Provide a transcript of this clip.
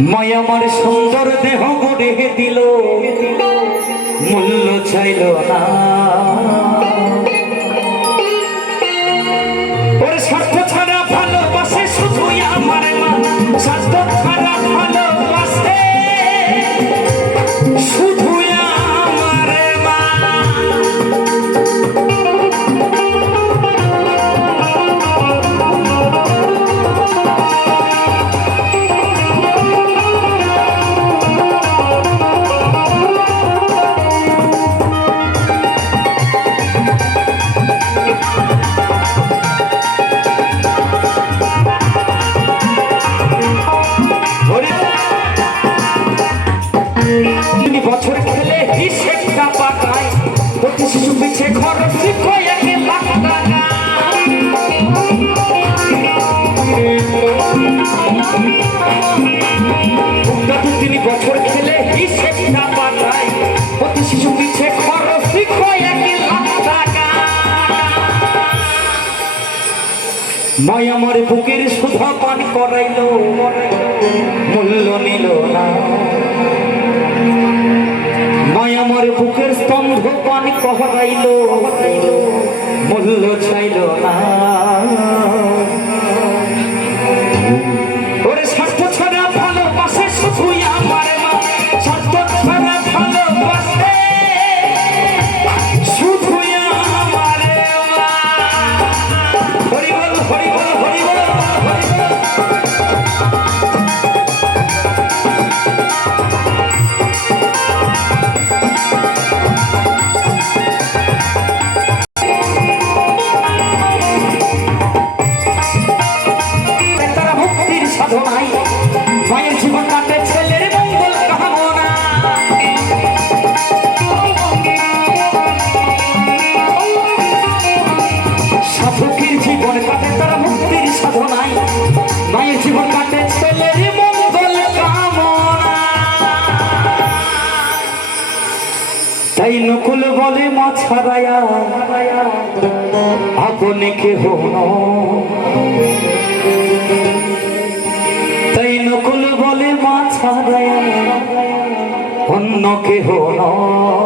মায়া আমার সুন্দর দেহ গড়ে দিল, মূল্য চাইল না। ওরে স্বার্থ ছাড়া ভালোবাসে শুধুই আমার মা, স্বার্থ ছাড়া ভালোবাসে শুধুই আমার মা। বছর খেলে হিসেবটা পাকায়, প্রতি শিশু পিছে খরচ কয়েক লাখ টাকা। তিনি বছর খেলে হিসেবটা পাকায়, প্রতি শিশু পিছে খরচ কয়েক লাখ টাকা। মায়া আমার বুকের সুধা পান করাইল, মূল্য নিল না। মায়া আমার বুকের স্তম্ভ পান করাইল, মূল্য চাইল না। ওরে স্বার্থ ছাড়া ভালোবাসে শুধুই আমার মা, স্বার্থ ছাড়া ভালোবাসে শুধুই আমার মা। হরি বল হরি বল হরি বল হরি বল। মায়ের জীবন কাটে ছেলের মঙ্গল কামনা, সাধকের জীবন কাটে তারা মুক্তির সাধনায়। মায়ের জীবন কাটে ছেলের মঙ্গল কামনা। তাই নকুল বলে মা ছাড়ায়া আপনি কেহ নয়। তাই নকুল বলে মা ছাড়ায়া অন্য কেহ নয়।